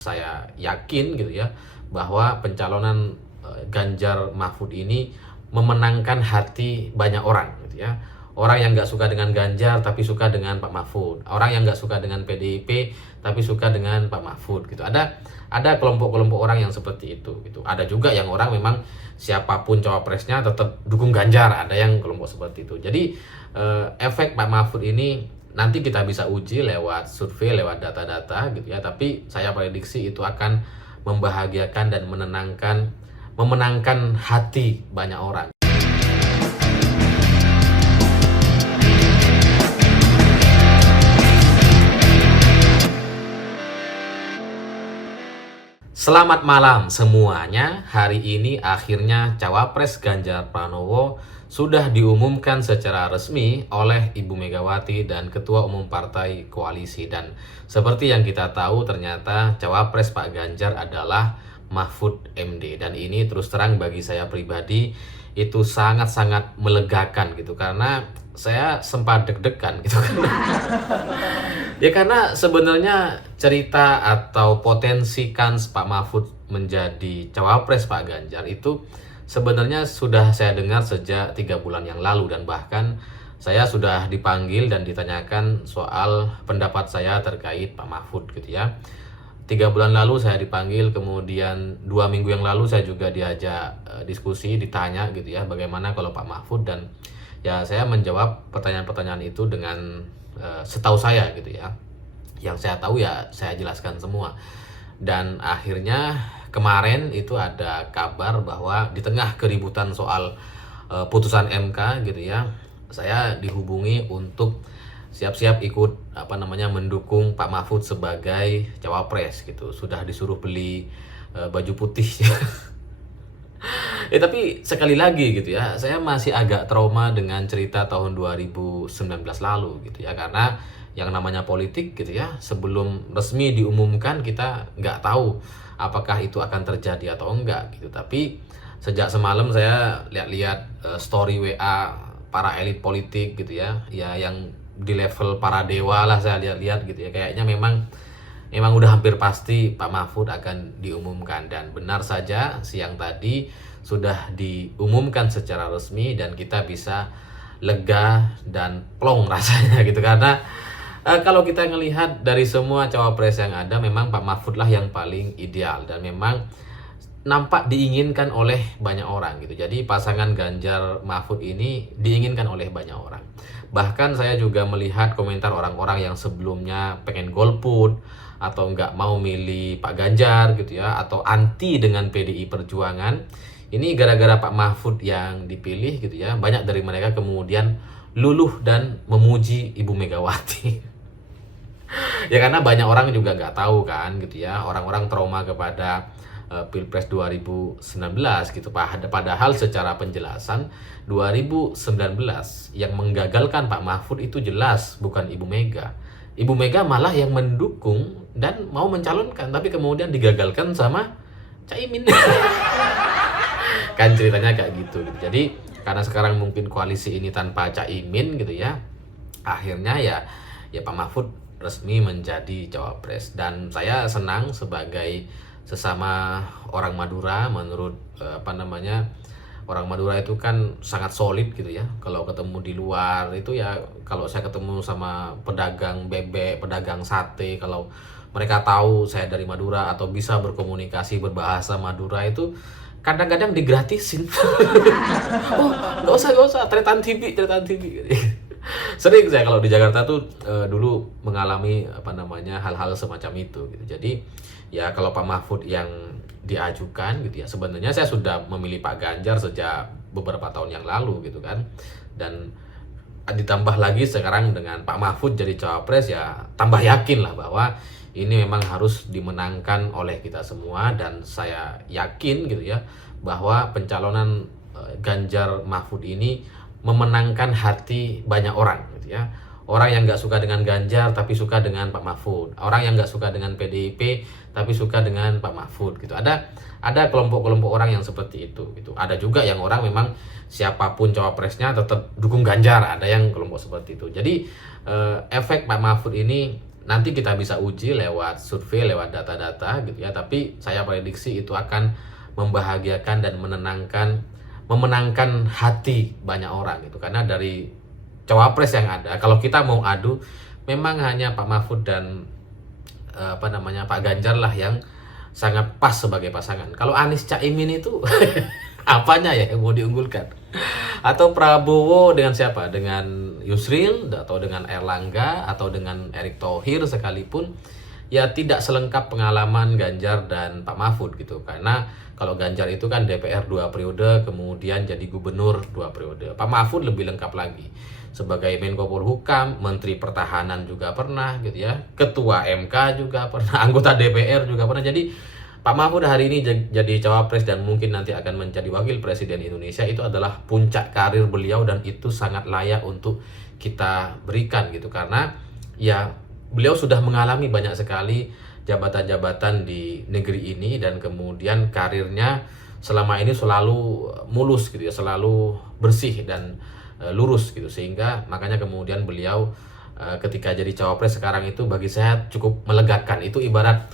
Saya yakin gitu ya bahwa pencalonan Ganjar Mahfud ini memenangkan hati banyak orang gitu ya. Orang yang nggak suka dengan Ganjar tapi suka dengan Pak Mahfud. Orang yang nggak suka dengan PDIP tapi suka dengan Pak Mahfud gitu. Ada kelompok-kelompok orang yang seperti itu gitu. Ada juga yang orang memang siapapun cawapresnya tetap dukung Ganjar. Ada yang kelompok seperti itu. Jadi efek Pak Mahfud ini nanti kita bisa uji lewat survei, lewat data-data gitu ya. Tapi saya prediksi itu akan membahagiakan dan memenangkan hati banyak orang. Selamat malam semuanya. Hari ini akhirnya Cawapres Ganjar Pranowo sudah diumumkan secara resmi oleh Ibu Megawati dan Ketua Umum Partai Koalisi. Dan seperti yang kita tahu, ternyata Cawapres Pak Ganjar adalah Mahfud MD. Dan ini terus terang bagi saya pribadi itu sangat-sangat melegakan gitu, karena saya sempat deg-degan gitu kan. Ya karena sebenarnya cerita atau potensi kans Pak Mahfud menjadi cawapres Pak Ganjar itu sebenarnya sudah saya dengar sejak 3 bulan yang lalu, dan bahkan saya sudah dipanggil dan ditanyakan soal pendapat saya terkait Pak Mahfud gitu ya. 3 bulan lalu saya dipanggil, kemudian 2 minggu yang lalu saya juga diajak diskusi, ditanya gitu ya, bagaimana kalau Pak Mahfud, dan ya saya menjawab pertanyaan-pertanyaan itu dengan setahu saya gitu ya. Yang saya tahu ya saya jelaskan semua. Dan akhirnya kemarin itu ada kabar bahwa di tengah keributan soal putusan MK gitu ya, saya dihubungi untuk siap-siap ikut mendukung Pak Mahfud sebagai cawapres gitu. Sudah disuruh beli baju putih. Ya tapi sekali lagi gitu ya, saya masih agak trauma dengan cerita tahun 2019 lalu gitu ya. Karena yang namanya politik gitu ya, sebelum resmi diumumkan kita nggak tahu apakah itu akan terjadi atau enggak gitu. Tapi sejak semalam saya lihat-lihat story WA para elit politik gitu ya, ya yang di level para dewa lah saya lihat-lihat gitu ya. Kayaknya memang udah hampir pasti Pak Mahfud akan diumumkan. Dan benar saja siang tadi sudah diumumkan secara resmi, dan kita bisa lega dan plong rasanya gitu. Karena kalau kita ngelihat dari semua cawapres yang ada, memang Pak Mahfud lah yang paling ideal dan memang nampak diinginkan oleh banyak orang gitu. Jadi pasangan Ganjar Mahfud ini diinginkan oleh banyak orang. Bahkan saya juga melihat komentar orang-orang yang sebelumnya pengen golput atau nggak mau milih Pak Ganjar gitu ya, atau anti dengan PDI Perjuangan. Ini gara-gara Pak Mahfud yang dipilih gitu ya. Banyak dari mereka kemudian luluh dan memuji Ibu Megawati. Ya karena banyak orang juga nggak tahu kan gitu ya. Orang-orang trauma kepada Pilpres 2019 gitu. Padahal secara penjelasan 2019 yang menggagalkan Pak Mahfud itu jelas bukan Ibu Mega. Ibu Mega malah yang mendukung dan mau mencalonkan, tapi kemudian digagalkan sama Caimin. Kan ceritanya kayak gitu. Jadi karena sekarang mungkin koalisi ini tanpa Caimin gitu ya, akhirnya ya Pak Mahfud resmi menjadi cawapres. Dan saya senang sebagai sesama orang Madura. Menurut orang Madura itu kan sangat solid gitu ya. Kalau ketemu di luar itu ya, kalau saya ketemu sama pedagang bebek, pedagang sate, kalau mereka tahu saya dari Madura atau bisa berkomunikasi berbahasa Madura, itu kadang-kadang digratisin. Oh, nggak usah, Tretan TV. Sering saya kalau di Jakarta tuh dulu mengalami hal-hal semacam itu gitu. Jadi ya kalau Pak Mahfud yang diajukan gitu ya, sebenarnya saya sudah memilih Pak Ganjar sejak beberapa tahun yang lalu gitu kan. Dan ditambah lagi sekarang dengan Pak Mahfud jadi cawapres, ya tambah yakin lah bahwa ini memang harus dimenangkan oleh kita semua. Dan saya yakin gitu ya bahwa pencalonan Ganjar Mahfud ini memenangkan hati banyak orang gitu ya. Orang yang nggak suka dengan Ganjar tapi suka dengan Pak Mahfud. Orang yang nggak suka dengan PDIP tapi suka dengan Pak Mahfud gitu. Ada kelompok-kelompok orang yang seperti itu gitu. Ada juga yang orang memang siapapun cawapresnya tetap dukung Ganjar. Ada yang kelompok seperti itu. Jadi efek Pak Mahfud ini nanti kita bisa uji lewat survei, lewat data-data gitu ya. Tapi saya prediksi itu akan membahagiakan dan memenangkan hati banyak orang gitu. Karena dari cawapres yang ada, kalau kita mau adu, memang hanya Pak Mahfud dan Pak Ganjar lah yang sangat pas sebagai pasangan. Kalau Anies Caimin itu apanya ya yang mau diunggulkan? Atau Prabowo dengan siapa? Dengan Yusril atau dengan Erlangga atau dengan Erick Thohir sekalipun, ya tidak selengkap pengalaman Ganjar dan Pak Mahfud gitu. Karena kalau Ganjar itu kan DPR 2 periode, kemudian jadi gubernur 2 periode. Pak Mahfud lebih lengkap lagi. Sebagai Menko Polhukam, Menteri Pertahanan juga pernah gitu ya. Ketua MK juga pernah, anggota DPR juga pernah. Jadi Pak Mahfud hari ini jadi cawapres dan mungkin nanti akan menjadi wakil presiden Indonesia, itu adalah puncak karir beliau dan itu sangat layak untuk kita berikan gitu. Karena ya beliau sudah mengalami banyak sekali jabatan-jabatan di negeri ini dan kemudian karirnya selama ini selalu mulus gitu ya, selalu bersih dan lurus gitu, sehingga makanya kemudian beliau ketika jadi cawapres sekarang itu bagi saya cukup melegakan. Itu ibarat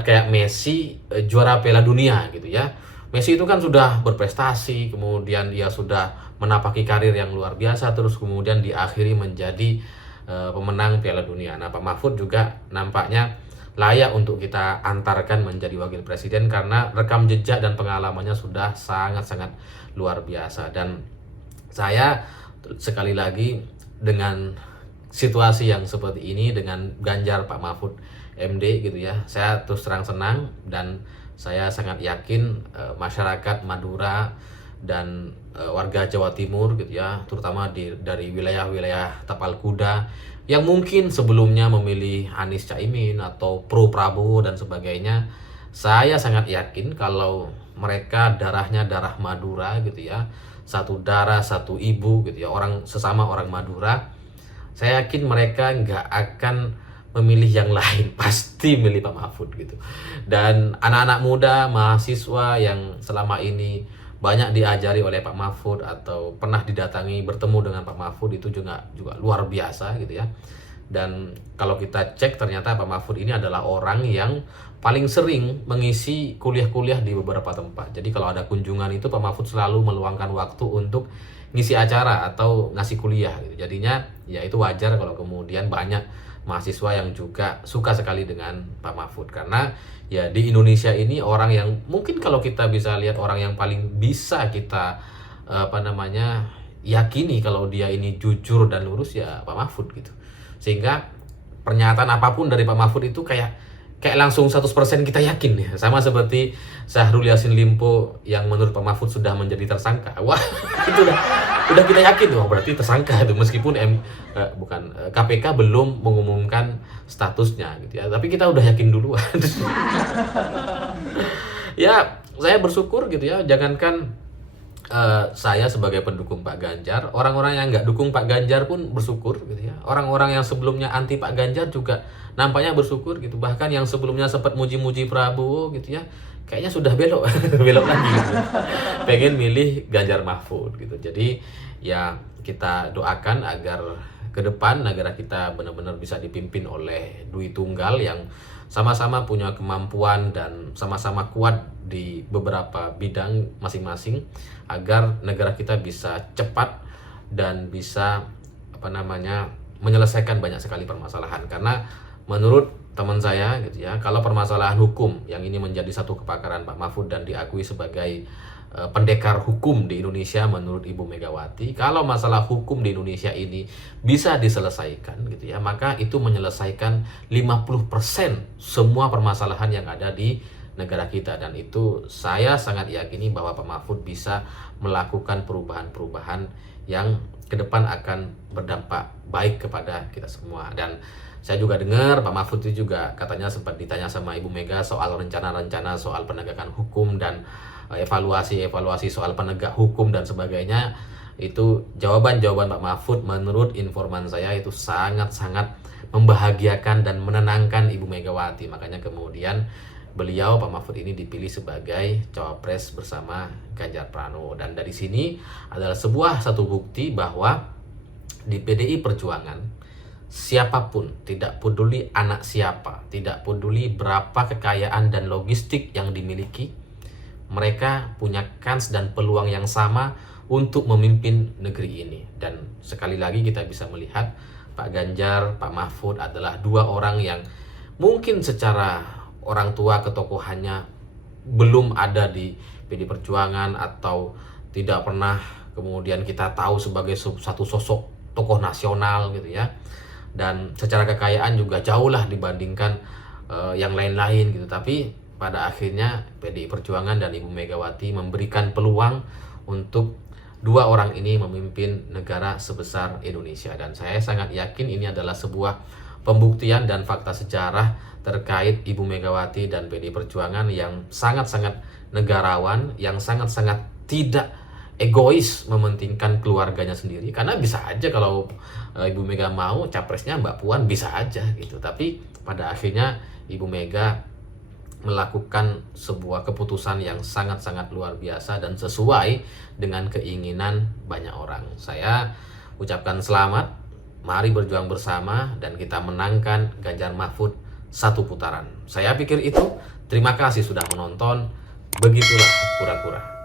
kayak Messi juara Piala Dunia gitu ya. Messi itu kan sudah berprestasi, kemudian dia sudah menapaki karir yang luar biasa, terus kemudian diakhiri menjadi pemenang Piala Dunia. Nah, Pak Mahfud juga nampaknya layak untuk kita antarkan menjadi wakil presiden karena rekam jejak dan pengalamannya sudah sangat-sangat luar biasa. Dan saya sekali lagi dengan situasi yang seperti ini, dengan Ganjar Pak Mahfud MD gitu ya, saya terus terang senang dan saya sangat yakin masyarakat Madura dan warga Jawa Timur gitu ya, terutama dari wilayah-wilayah Tapal Kuda yang mungkin sebelumnya memilih Anies Caimin atau pro Prabowo dan sebagainya, saya sangat yakin kalau mereka darahnya darah Madura gitu ya, satu darah satu ibu gitu ya, sesama orang Madura. Saya yakin mereka nggak akan memilih yang lain, pasti milih Pak Mahfud gitu. Dan anak-anak muda, mahasiswa yang selama ini banyak diajari oleh Pak Mahfud atau pernah didatangi bertemu dengan Pak Mahfud itu juga luar biasa gitu ya. Dan kalau kita cek ternyata Pak Mahfud ini adalah orang yang paling sering mengisi kuliah-kuliah di beberapa tempat. Jadi kalau ada kunjungan itu Pak Mahfud selalu meluangkan waktu untuk ngisi acara atau ngasih kuliah gitu. Jadinya ya itu wajar kalau kemudian banyak mahasiswa yang juga suka sekali dengan Pak Mahfud. Karena ya di Indonesia ini orang yang mungkin kalau kita bisa lihat orang yang paling bisa kita yakini kalau dia ini jujur dan lurus ya Pak Mahfud gitu. Sehingga pernyataan apapun dari Pak Mahfud itu kayak langsung 100% kita yakin ya. Sama seperti Syahrul Yassin Limpo yang menurut Pak Mahfud sudah menjadi tersangka. Wah, itu udah kita yakin tuh berarti tersangka itu meskipun KPK belum mengumumkan statusnya gitu ya. Tapi kita udah yakin duluan. Ya, saya bersyukur gitu ya, jangankan saya sebagai pendukung Pak Ganjar, orang-orang yang nggak dukung Pak Ganjar pun bersyukur gitu ya. Orang-orang yang sebelumnya anti Pak Ganjar juga nampaknya bersyukur gitu. Bahkan yang sebelumnya sempat muji-muji Prabowo gitu ya, kayaknya sudah belok belok lagi gitu. Pengen milih Ganjar Mahfud gitu. Jadi ya kita doakan agar ke depan negara kita benar-benar bisa dipimpin oleh Dwi Tunggal yang sama-sama punya kemampuan dan sama-sama kuat di beberapa bidang masing-masing, agar negara kita bisa cepat dan bisa menyelesaikan banyak sekali permasalahan. Karena menurut teman saya gitu ya, kalau permasalahan hukum yang ini menjadi satu kepakaran Pak Mahfud dan diakui sebagai pendekar hukum di Indonesia menurut Ibu Megawati, kalau masalah hukum di Indonesia ini bisa diselesaikan gitu ya, maka itu menyelesaikan 50% semua permasalahan yang ada di negara kita. Dan itu saya sangat yakini bahwa Pak Mahfud bisa melakukan perubahan-perubahan yang ke depan akan berdampak baik kepada kita semua. Dan saya juga dengar Pak Mahfud itu juga katanya sempat ditanya sama Ibu Mega soal rencana-rencana soal penegakan hukum dan evaluasi soal penegak hukum dan sebagainya. Itu jawaban-jawaban Pak Mahfud menurut informan saya itu sangat-sangat membahagiakan dan menenangkan Ibu Megawati. Makanya kemudian beliau Pak Mahfud ini dipilih sebagai cawapres bersama Ganjar Pranowo. Dan dari sini adalah satu bukti bahwa di PDI Perjuangan siapapun, tidak peduli anak siapa, tidak peduli berapa kekayaan dan logistik yang dimiliki, mereka punya kans dan peluang yang sama untuk memimpin negeri ini. Dan sekali lagi kita bisa melihat Pak Ganjar, Pak Mahfud adalah dua orang yang mungkin secara orang tua ketokohannya belum ada di PD Perjuangan atau tidak pernah kemudian kita tahu sebagai satu sosok tokoh nasional gitu ya. Dan secara kekayaan juga jauh lah dibandingkan yang lain-lain gitu. Tapi pada akhirnya PDI Perjuangan dan Ibu Megawati memberikan peluang untuk dua orang ini memimpin negara sebesar Indonesia. Dan saya sangat yakin ini adalah sebuah pembuktian dan fakta sejarah terkait Ibu Megawati dan PDI Perjuangan yang sangat-sangat negarawan, yang sangat-sangat tidak egois mementingkan keluarganya sendiri. Karena bisa aja kalau Ibu Mega mau capresnya Mbak Puan, bisa aja gitu. Tapi pada akhirnya Ibu Mega melakukan sebuah keputusan yang sangat-sangat luar biasa dan sesuai dengan keinginan banyak orang. Saya ucapkan selamat, mari berjuang bersama dan kita menangkan Ganjar Mahfud satu putaran. Saya pikir itu. Terima kasih sudah menonton. Begitulah kura-kura.